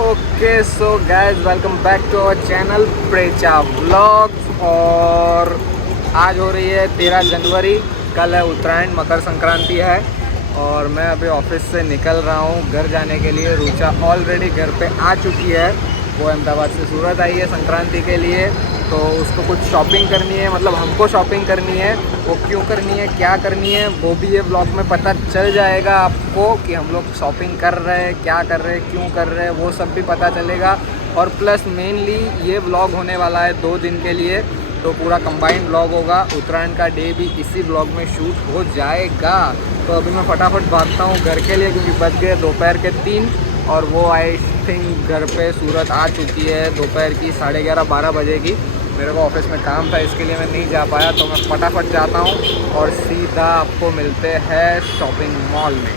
Okay so guys welcome back to our channel Precha vlogs. और आज हो रही है 13 जनवरी। कल है उत्तरायण, मकर संक्रांति है। और मैं अभी ऑफिस से निकल रहा हूँ घर जाने के लिए। रुचा ऑलरेडी घर पे आ चुकी है। वो अहमदाबाद से सूरत आई है संक्रांति के लिए, तो उसको कुछ शॉपिंग करनी है, मतलब हमको शॉपिंग करनी है। वो क्यों करनी है, क्या करनी है, वो भी ये व्लॉग में पता चल जाएगा आपको कि हम लोग शॉपिंग कर रहे हैं, क्या कर रहे हैं, क्यों कर रहे हैं, वो सब भी पता चलेगा। और प्लस मेनली ये व्लॉग होने वाला है 2 दिन के लिए, तो पूरा कंबाइंड व्लॉग होगा। उत्तरायण का डे भी इसी व्लॉग में शूट हो जाएगा। तो अभी मैं फटाफट भागता हूँ घर के लिए, क्योंकि बज गए दोपहर के 3 और वो आई थिंक घर पे सूरत आ चुकी है दोपहर की 11:30-12 बजे की। मेरे को ऑफिस में काम था, इसके लिए मैं नहीं जा पाया, तो मैं फटाफट जाता हूँ और सीधा आपको मिलते हैं शॉपिंग मॉल में।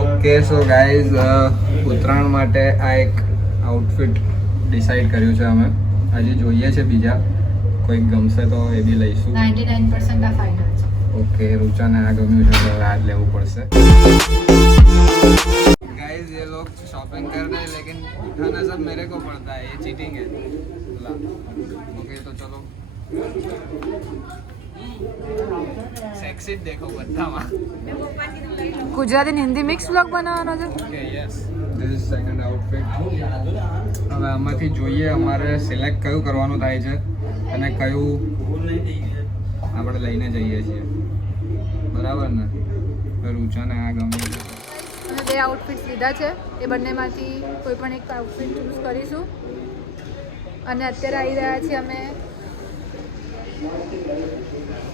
ઓકે સો ગાઈઝ, ઉત્તરાયણ માટે આ એક આઉટફિટ ડિસાઈડ કર્યું છે અમે. હજી જોઈએ છે બીજા, કોઈક ગમશે તો એ બી લઈશું. 99% આ ફાઇનલ છે. ओके, रुचा ने आ गम्યું છે तो आज लेवू पड़से. गाइस ये लोग शॉपिंग कर रहे हैं, लेकिन उठाना सब मेरे को पड़ता है, ये चीटिंग है. ओके तो चलो, सेक्सी देखो बधाમાં. ગુજરાતી અને હિન્દી મિક્સ વ્લોગ બનાવવાનો છે. Okay yes, this is second outfit. હવે આમાંથી જોઈએ અમારે સિલેક્ટ કયું કરવાનું થાય છે અને કયું આપણે લઈને જઈએ છીએ, બરાબર ને? તો રૂચાને આ ગમ્યું. અમે 2 આઉટફિટ્સ લીધા છે, એ બંનેમાંથી કોઈ પણ એક આઉટફિટ ચૂઝ કરીશું. અને અત્યારે આવી રહ્યા છીએ અમે.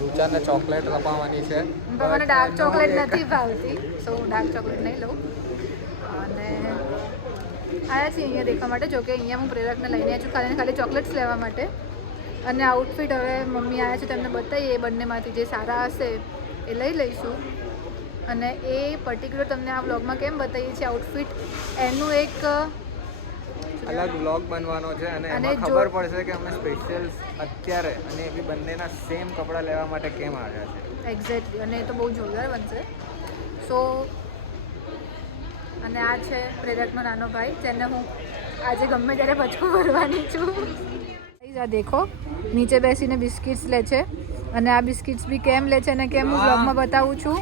રૂચાને ચોકલેટ અપાવવાની છે, પણ મને ડાર્ક ચોકલેટ નથી ભાવતી, સો હું ડાર્ક ચોકલેટ નહીં લઉં. અને આવ્યા છીએ અહીંયા દેખવા માટે, જોકે અહીંયા હું પ્રેરકને લઈને આવી છું ખાલી ચોકલેટ્સ લેવા માટે. અને આઉટફિટ હવે મમ્મી આવ્યા છે તેમને બતાવીએ, એ બંનેમાંથી જે સારા હશે એ લઈ લઈશું. અને એ પર્ટિક્યુલર તમને આ વ્લોગમાં કેમ બતાવીએ છીએ આઉટફિટ, એનું એક અલગ વ્લોગ બનવાનો છે અને એમાં ખબર પડશે કે અમે સ્પેશિયલ અત્યારે અને એ બી બંનેના સેમ કપડાં લેવા માટે કેમ આવ્યા છે. એક્ઝેક્ટલી, અને એ તો બહુ જોરદાર બનશે. સો અને આ છે પ્રેરકનો નાનો ભાઈ, જેને હું આજે ગમે ત્યારે પચકું ભરવાની છું. આ દેખો, નીચે બેસીને બિસ્કિટ્સ લે છે. અને આ બિસ્કિટ્સ બી કેમ લે છે અને કેમ હું વ્લોગમાં બતાવું છું,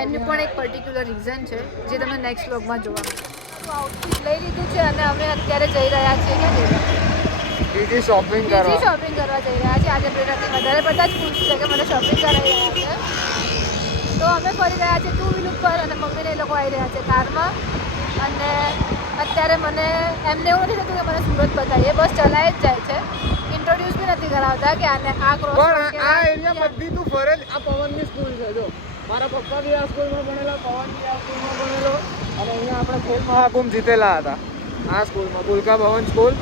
એનું પણ એક પર્ટિક્યુલર રીઝન છે જે તમને નેક્સ્ટ વ્લોગમાં જોવા મળશે. તો આઉટફિટ લઈ લીધું છે અને અમે અત્યારે જઈ રહ્યા છીએ બીજી શોપિંગ કરવા જઈ રહ્યા છીએ. આજે પ્રેરકથી વધારે બધા જ ખુશ છે કે મને શોપિંગ કરાવી રહ્યા છે. તો અમે ફરી રહ્યા છીએ 2 વ્હીલ ઉપર અને મમ્મીને એ લોકો આવી રહ્યા છે કારમાં. અને અત્યારે મને એમને એવું નથી થતું કે મને સુરત બતાવીએ, બસ ચલાય જ જાય છે. ઇન્ટ્રોડ્યુસ બી નથી કરાવતા કે આને આ ક્રોસ. પણ આ એરિયા બધી તું ફરે જ. આ પવનની સ્કૂલ છે, જો મારા પપ્પા બી આ સ્કૂલમાં ભણેલા, પવન બી આ સ્કૂલમાં ભણેલો, અને અહીંયા આપણે ખેલ મહાકુંભ જીતેલા હતા આ સ્કૂલમાં, પુલકા ભવન સ્કૂલ.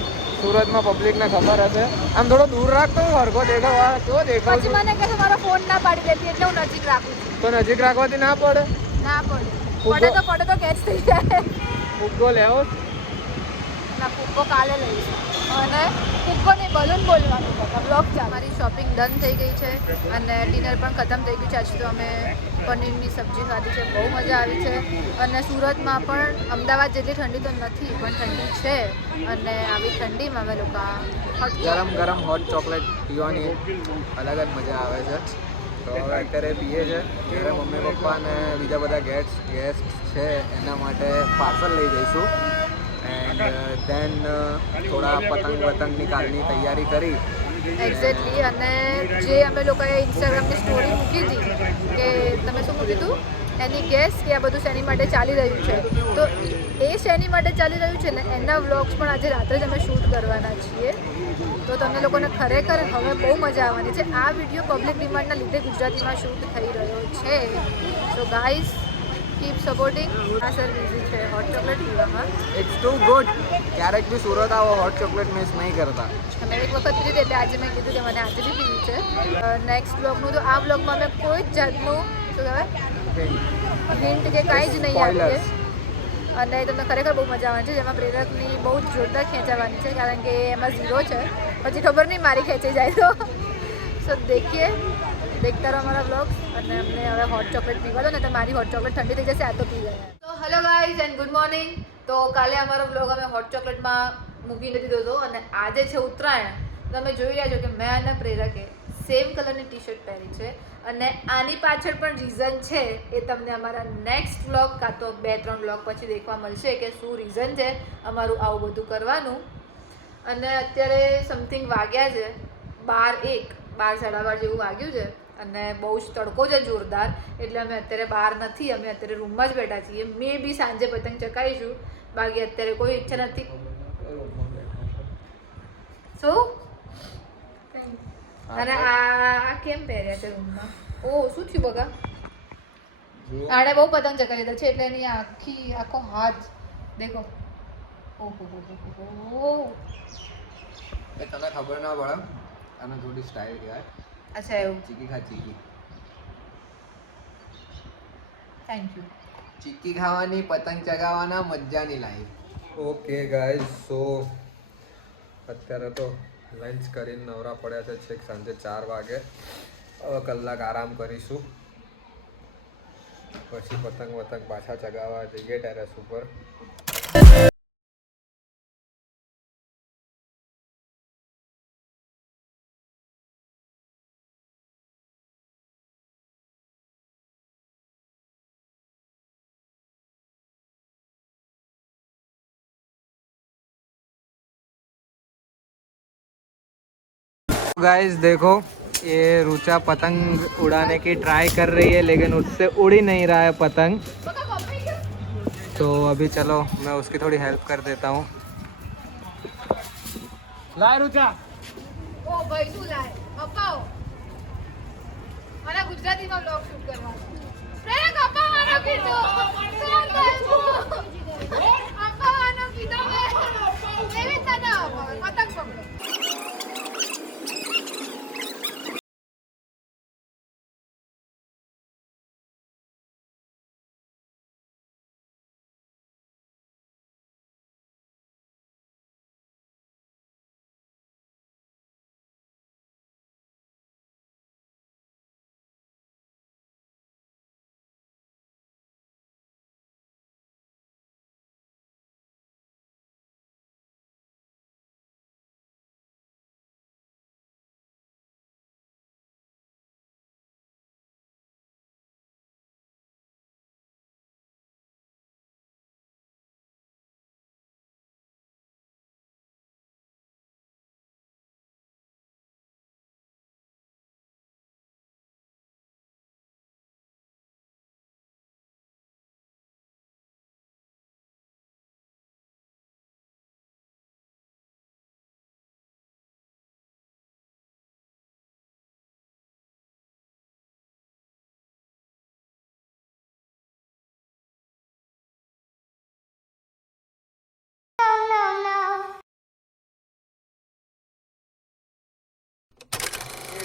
સુરતમાં પબ્લિકને ખબર હશે. આમ થોડો દૂર રાખતો હરખો દેખાવ, કેવો દેખાવ. પછી મને કહે મારો ફોન ના પાડી દેતી, એટલે હું નજીક રાખું છું. તો નજીક રાખવાથી ના પડે? ના પડે, પડે તો કેચ થઈ જાય. ફુગ્ગો લેવો ના, ફુગ્ગો કાલે લઈશું. અને ફુગ્ગો નહીં, બલૂન બોલવાનું હતા. બ્લોગ ચાલે. મારી શોપિંગ ડન થઈ ગઈ છે અને ડિનર પણ ખતમ થઈ ગયું છે. આજે તો અમે પનીરની સબ્જી ખાધી છે, બહુ મજા આવી છે. અને સુરતમાં પણ અમદાવાદ જેટલી ઠંડી તો નથી, પણ ઠંડી છે. અને આવી ઠંડીમાં અમે લોકો ગરમ હોટ ચોકલેટ પીવાની અલગ જ મજા આવે છે. તો હવે અત્યારે પીએ છે. ત્યારે મમ્મી પપ્પા અને બીજા બધા ગેસ્ટ છે એના માટે પાર્સલ લઈ જઈશું. એન્ડ દેન થોડા પતંગની કાલની તૈયારી કરી. એક્ઝેક્ટલી. અને જે અમે લોકોએ ઇન્સ્ટાગ્રામની સ્ટોરી મૂકી હતી કે તમે શું મૂક્યું હતું એની ગેસ, કે આ બધું શેની માટે ચાલી રહ્યું છે, તો એ શેની માટે ચાલી રહ્યું છે ને એના વ્લોગ્સ પણ આજે રાત્રે જ અમે શૂટ કરવાના છીએ. તો તમને લોકોને ખરેખર હવે બહુ મજા આવવાની છે. આ વિડીયો પબ્લિક ડિમાન્ડના લીધે ગુજરાતીમાં શૂટ થઈ રહ્યો છે. So guys, keep supporting. આ સર બીજી છે હોટ ચોકલેટ પીવામાં. It's too good. ક્યારેક બી સુરત આવો, હોટ ચોકલેટ મિસ નહીં કરતા. અમે એક વખત પીધી એટલે આજે મેં કીધું કે મને આજે બી પીવું છે. નેક્સ્ટ વ્લોગનું તો આ વ્લોગમાં અમે કોઈ જ જાતનું શું કહેવાય હિન્ટ કે કાંઈ જ નહીં આપીએ. અને તમને ખરેખર બહુ મજા આવવાની છે, જેમાં પ્રેરકની બહુ જ જોરદાર ખેંચાવાની છે, કારણ કે એમાં ઝીરો છે પછી ખબર નહીં મારી ખેંચી જાય તો સો देखता रहो हमारा ब्लॉग અને અમને હવે હોટ ચોકલેટ પીવા દો ને તો મારી હોટ ચોકલેટ ઠંડી થઈ જશે આ તો પી ગયા તો hello guys and good morning તો કાલે અમારો બ્લોગ અમે હોટ ચોકલેટમાં મૂકી નથી દીધો અને આજે છે ઉત્તરાયણ તમે જોઈ રહ્યા છો કે મેં અને પ્રેરકે સેમ કલરની ટી શર્ટ પહેરી છે અને આની પાછળ પણ રીઝન છે એ તમને અમારા નેક્સ્ટ બ્લોગ કાં તો 2-3 બ્લોગ પછી દેખવા મળશે કે શું રીઝન છે અમારું આવું બધું કરવાનું અને અત્યારે સમથિંગ વાગ્યા છે 12:30 જેવું વાગ્યું છે અને બહુ જ તડકો છે જોરદાર એટલે અમે અત્યારે બહાર નથી અમે અત્યારે રૂમમાં જ બેઠા છીએ મે બી સાંજે પતંગ ચકાવીશું બાકી અત્યારે કોઈ ઈચ્છા નથી શું અને આ કેમ પહેર્યા છે રૂમમાં ઓ શું થયું બગા આણે બહુ પતંગ ચકાવી લીધા છે એટલે એની આખો હાથ દેખો ઓહો તને ખબર ના પડે આને થોડી સ્ટાઇલ કહેવાય અચ્છા એવું ચીકી થેન્ક યુ ચીકી ખાવાની પતંગ ચગાવવાના મજાની લાઈફ ઓકે ગાઈઝ સો અત્યારે તો લંચ કરીને નવરા પડ્યા છે છેક સાંજે 4 વાગે હવે કલાક આરામ કરીશું પછી પતંગ પાછા ચગાવવા જઈએ ટેરેસ ઉપર गाइस देखो ये रुचा पतंग उड़ाने की ट्राई कर रही है लेकिन उससे उड़ ही नहीं रहा है पतंग तो अभी चलो मैं उसकी थोड़ी हेल्प कर देता हूँ लाए रुचा ઓ ભાઈ શું લાય અપાવો મને ગુજરાતીમાં બ્લોગ શૂટ કરવાનો પ્રેરક અપાવવાનો કીધું અપાવવાનો કીધું એવી તને અપાવે પતંગ પકડો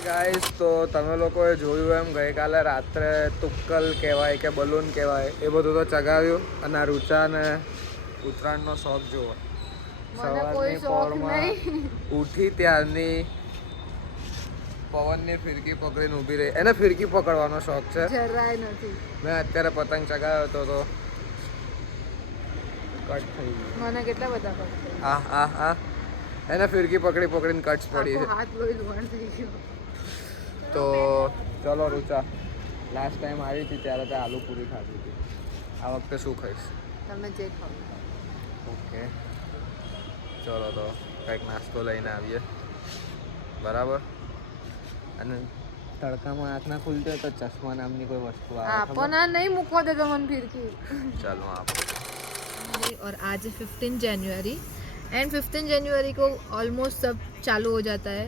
ગાઈસ તો તમે લોકોએ જોયું એમ ગઈકાલે રાત્રે તુક્કલ કહેવાય કે બલૂન કહેવાય એ બધું તો ચગાવ્યું અને આ રૂચાને ઉત્તરાયણનો શોખ જુઓ સવારની પોરમાં ઉઠી ત્યારની પવનની ફિરકી પકડીને ઊભી રહી એને ફિરકી પકડવાનો શોખ છે જરાય નથી મેં અત્યારે પતંગ ચગાવ્યો હતો તો કટ થઈ ગયું મને કેટલા બધા પકડે આ એને ફિરકી પકડીને કટ્સ પડી છે હાથ લોહી લુહાણ થઈ ગયો તો ચલો રૂચા લાસ્ટ ટાઈમ આવી હતી ત્યારે તે આલુ પૂરી ખાધી હતી આ વખતે શું ખાઈશ તમે જે ખાઓ ઓકે ચલો તો કંઈક નાસ્તો લઈને આવીએ બરાબર અને તડકામાં આંખ ના ખુલતી હોય તો ચશ્મા નામની કોઈ વસ્તુ આવે આપણા નહીં મૂકવા દેતો મને ફિરકી ચાલો આપ और आज 15 जनवरी एंड 15 जनवरी को ऑलमोस्ट सब चालू हो जाता है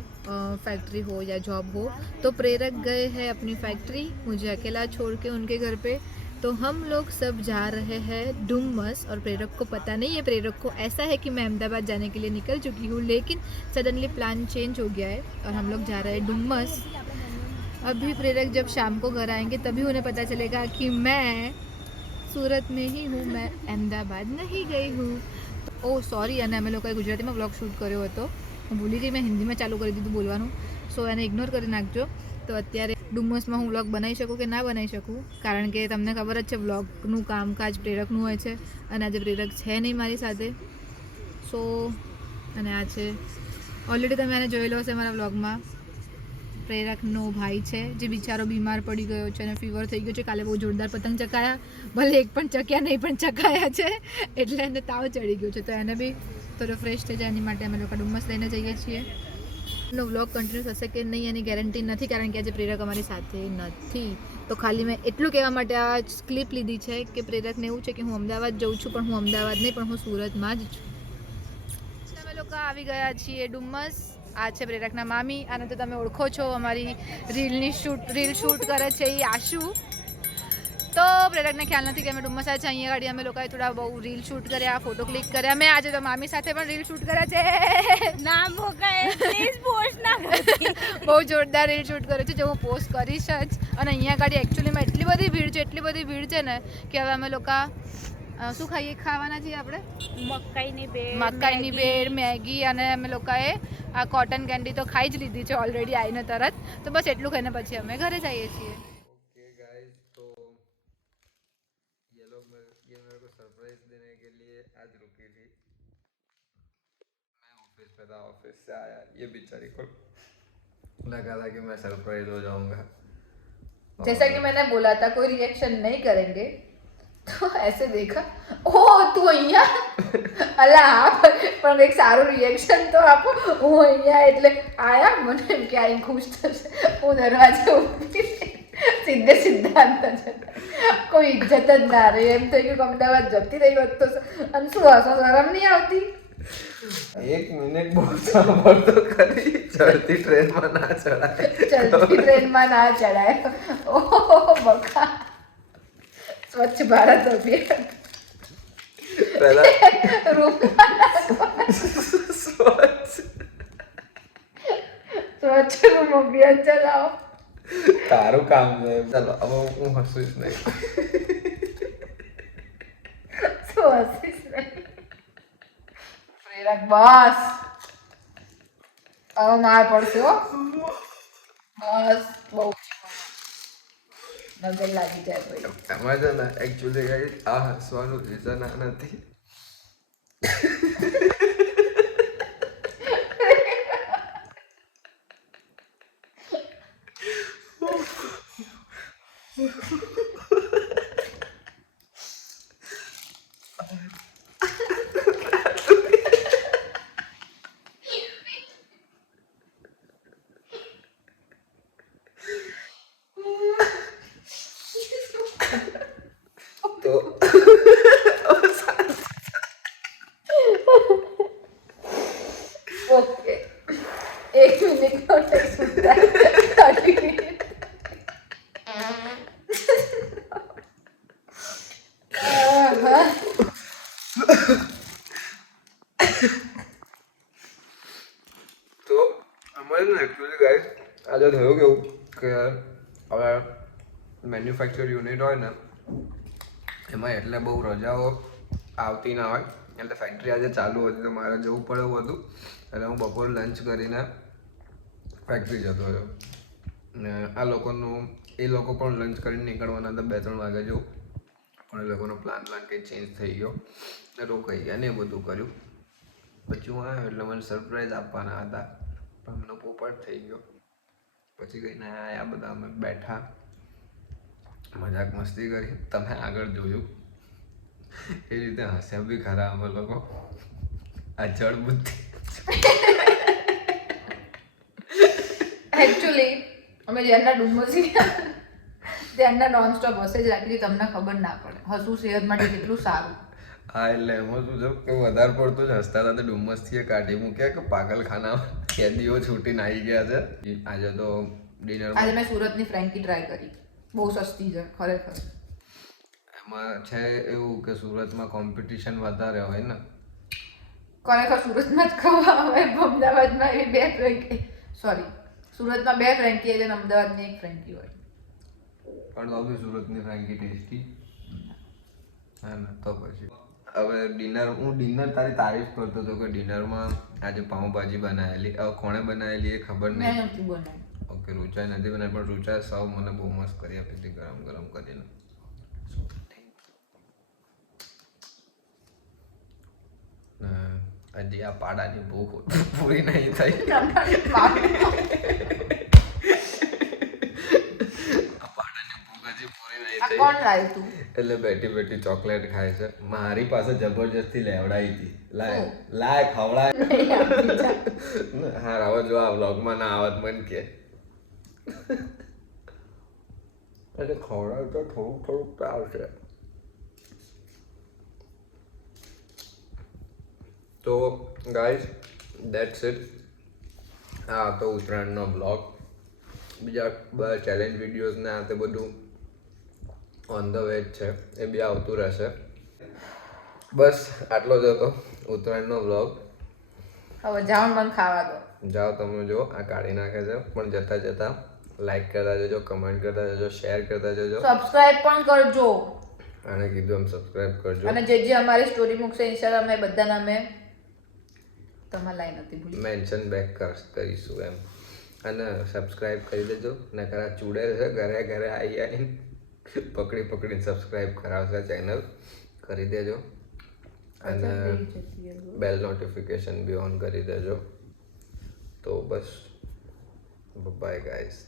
फैक्ट्री हो या जॉब हो तो प्रेरक गए हैं अपनी फैक्ट्री मुझे अकेला छोड़ के उनके घर पे तो हम लोग सब जा रहे हैं डुमस और प्रेरक को पता नहीं है प्रेरक को ऐसा है कि मैं अहमदाबाद जाने के लिए निकल चुकी हूँ लेकिन सडनली प्लान चेंज हो गया है और हम लोग जा रहे हैं डुमस अभी प्रेरक जब शाम को घर आएंगे तभी उन्हें पता चलेगा कि मैं सूरत में ही हूँ मैं अहमदाबाद नहीं गई हूँ ओ सॉरी અને અમે લોકોએ ગુજરાતીમાં વ્લોગ શૂટ કર્યો હતો હું ભૂલી ગઈ, મેં હિન્દીમાં ચાલુ કરી દીધું બોલવાનું, સો એને ઇગ્નોર કરી નાખજો. તો અત્યારે ડુમસમાં હું વ્લોગ બનાવી શકું કે ના બનાવી શકું, કારણ કે તમને ખબર જ છે વ્લોગનું કામકાજ પ્રેરકનું હોય છે, અને આજે પ્રેરક છે નહીં મારી સાથે. સો અને આ છે ઓલરેડી તમે એને જોયેલો હશે મારા વ્લોગમાં, પ્રેરકનો ભાઈ છે જે બિચારો બીમાર પડી ગયો છે અને ફીવર થઈ ગયો છે. કાલે બહુ જોરદાર પતંગ ચકાયા, ભલે એક પણ ચક્યા નહીં પણ ચકાયા છે, એટલે એને તાવ ચડી ગયો છે. તો એને બી થોડો ફ્રેશ થઈ જાય એની માટે અમે લોકો ડુમસ લઈને જઈએ છીએ. નો વ્લોગ કન્ટિન્યુ થશે કે નહીં એની ગેરંટી નથી, કારણ કે આજે પ્રેરક અમારી સાથે નથી. તો ખાલી મેં એટલું કહેવા માટે આ ક્લિપ લીધી છે કે પ્રેરકને એવું છે કે હું અમદાવાદ જઉં છું, પણ હું અમદાવાદ નહીં, પણ હું સુરતમાં જ છું. અમે લોકો આવી ગયા છીએ ડુમસ. આ છે પ્રેરકના મામી, આને તો તમે ઓળખો છો, અમારી રીલ શૂટ કરે છે એ આશુ. તો પ્રેરકને ખ્યાલ નથી કે અમે ડુમસ આવ્યા છે. અહીંયા ગાડી અમે લોકોએ થોડા બહુ રીલ શૂટ કર્યા, ફોટો ક્લિક કર્યા. મેં આજે તો મામી સાથે પણ રીલ શૂટ કર્યા છે. નામ પ્લીઝ પોસ્ટ ના કરતી. બહુ જોરદાર રીલ શૂટ કરે છે, જે હું પોસ્ટ કરીશ જ. અને અહીંયા ગાડી એકચ્યુઅલીમાં એટલી બધી ભીડ છે ને કે હવે અમે લોકો શું ખાવાના છીએ આપણે? મકાઈની બેડ, મેગી, અને અમે લોકોએ આ કોટન કેન્ડી તો ખાઈ જ લીધી છે ઓલરેડી આવીને તરત. તો બસ એટલું ખાઈને પછી અમે ઘરે જઈએ છીએ. ओके गाइस, तो ये मेरे को सरप्राइज देने के लिए आज रुकी थी. मैं ऑफिस पे था, ऑफिस से आया, ये बेचारी को लगा था कि मैं सरप्राइज हो जाऊंगा. जैसा कि मैंने बोला था कोई रिएक्शन नहीं करेंगे, तो ऐसे देखा, ओह તું અહીંયા અલા હા, પણ એક સારું રિએક્શન તો આપો. હું અહીંયા એટલે આયા, મને એમ કે આઈ ખુશ થશે. હું દરવાજે ઊભી સીધા અંદર જતા, કોઈ ઇજ્જત જ ના રહી. એમ થઈ ગયું કે અમદાવાદ જતી રહી હોત તો. અને શું હસો, શરમ નહીં આવતી? 1 મિનિટ બોલતા બોલતો કરી, ચડતી ટ્રેનમાં ના ચડાય. ઓહ બકા, સ્વચ્છ ભારત અભિયાન પહેલા સ્વચ્છ રૂમ અભિયાન ચલાવો. તારું કામ છે. ચાલો હવે હું હસીશ નહીં. શું હસીશ નહીં? પ્રેરક બસ હવે માર પડશે હો. બસ બહુ નજર લાગી જાય ભાઈ. એમાં છે ને એકચ્યુઅલી ગાઈસ આ હસવાનું રીઝન આ નથી. તો ઓકે, 1 મિનિટ માટે સુધા તો અમારે ને એકચ્યુઅલી ગાઈસ આજે થયું કેવું કે હવે મેન્યુફેક્ચર યુનિટ હોય ને એમાં એટલે બહુ રજાઓ આવતી ના હોય, એટલે ફેક્ટરી આજે ચાલુ હતી તો મારે જવું પડે એવું હતું. એટલે હું બપોર લંચ કરીને ફેક્ટરી જતો હતો. ને આ લોકોનું એ લોકો પણ લંચ કરીને નીકળવાના હતા 2-3 વાગે જેવું, પણ એ લોકોનો પ્લાન કંઈ ચેન્જ થઈ ગયો ને રોકાઈ ગયા ને એ બધું કર્યું. પછી હું આવ્યો એટલે મને સરપ્રાઈઝ આપવાના હતા, પણ એમનો પોપટ થઈ ગયો. પછી કહીને આ બધા અમે બેઠા, મજાક મસ્તી કરી. તમે આગળ જોયું એ રીતે હસ્યા બી ખરા અમે લોકો. આ જળ બુદ્ધિ એકચ્યુઅલી અમે જ્યારના ડુમસી ત્યારના નોનસ્ટોપ હશે જ રાખી, તમને ખબર ના પડે. હસવું સેહત માટે કેટલું સારું. હા, એટલે એમાં શું છે કે વધારે પડતું જ હસતા હતા. ડુમસથી કાઢી મૂક્યા કે પાગલખાના કેદીઓ છૂટીને આવી ગયા છે. આજે તો ડિનર આજે મેં સુરતની ફ્રેન્કી ટ્રાય કરી, બહુ સસ્તી છે ખરેખર. એમાં છે એવું કે સુરતમાં કોમ્પિટિશન વધારે હોય ને. ખરેખર સુરતમાં જ ખાવા આવે, અમદાવાદમાં એ 2 ફ્રેન્કી, સોરી સુરતમાં 2 ફ્રેન્કી હોય અને અમદાવાદની 1 ફ્રેન્કી હોય. પણ તો બી સુરતની ફ્રેન્કી ટેસ્ટી. હા ને, તો પછી હવે હું ડિનર તારી તારીફ કરતો હતો કે ડિનરમાં આજે પાઉંભાજી બનાવેલી. હવે કોણે બનાવેલી એ ખબર નહીં. મેં નથી બનાવી. ઓકે, રૂચાએ નથી બનાવી, પણ રૂચાએ સૌ મને બહુ મસ્ત કરી આપી હતી ગરમ ગરમ કરીને. હજી આ પાડાની ભૂખ પૂરી નહીં થઈ. કોણ લાવ્યું તું? એટલે બેઠી બેઠી ચોકલેટ ખાય છે. મારી પાસે જબરજસ્તી લેવડાવી હતી. લાય ખવડાય. હા, હવે જો આ વ્લોગમાં ના આવત મન કે એટલે ખવડાવ તો થોડુંક તો આવશે. તો ગાઈઝ, દેટ્સ ઇટ. આ હતો ઉત્તરાયણનો બ્લોગ. બીજા બધા ચેલેન્જ વિડીયોઝ ને આ તે બધું ઓન ધ વે છે, એ બી આવતું રહેશે. બસ આટલો જ હતો ઉત્તરાયણનો બ્લોગ. હવે જાઓ મને ખાવા દો. જાઓ તમે જો આ કાઢી નાખે છે, પણ જતા જતા લાઈક કરતા જજો, કમેન્ટ કરતા જજો, શેર કરતા જજો, સબસ્ક્રાઇબ પણ કરજો. આને કીધું એમ સબસ્ક્રાઇબ કરજો. અને જે અમારી સ્ટોરી મૂકશે ઇન્સ્ટાગ્રામ એ બધા નામે તમારે લાઈન હતી ભૂલી મેન્શન બેક કરીશું એમ. અને સબસ્ક્રાઇબ કરી દેજો. નકર આ ચૂડેલ છે ઘરે ઘરે આવીને પકડીને સબસ્ક્રાઇબ કરાવશે ચેનલ. કરી દેજો. અને બેલ નોટિફિકેશન બી ઓન કરી દેજો. તો બસ, બાય ગાઈઝ.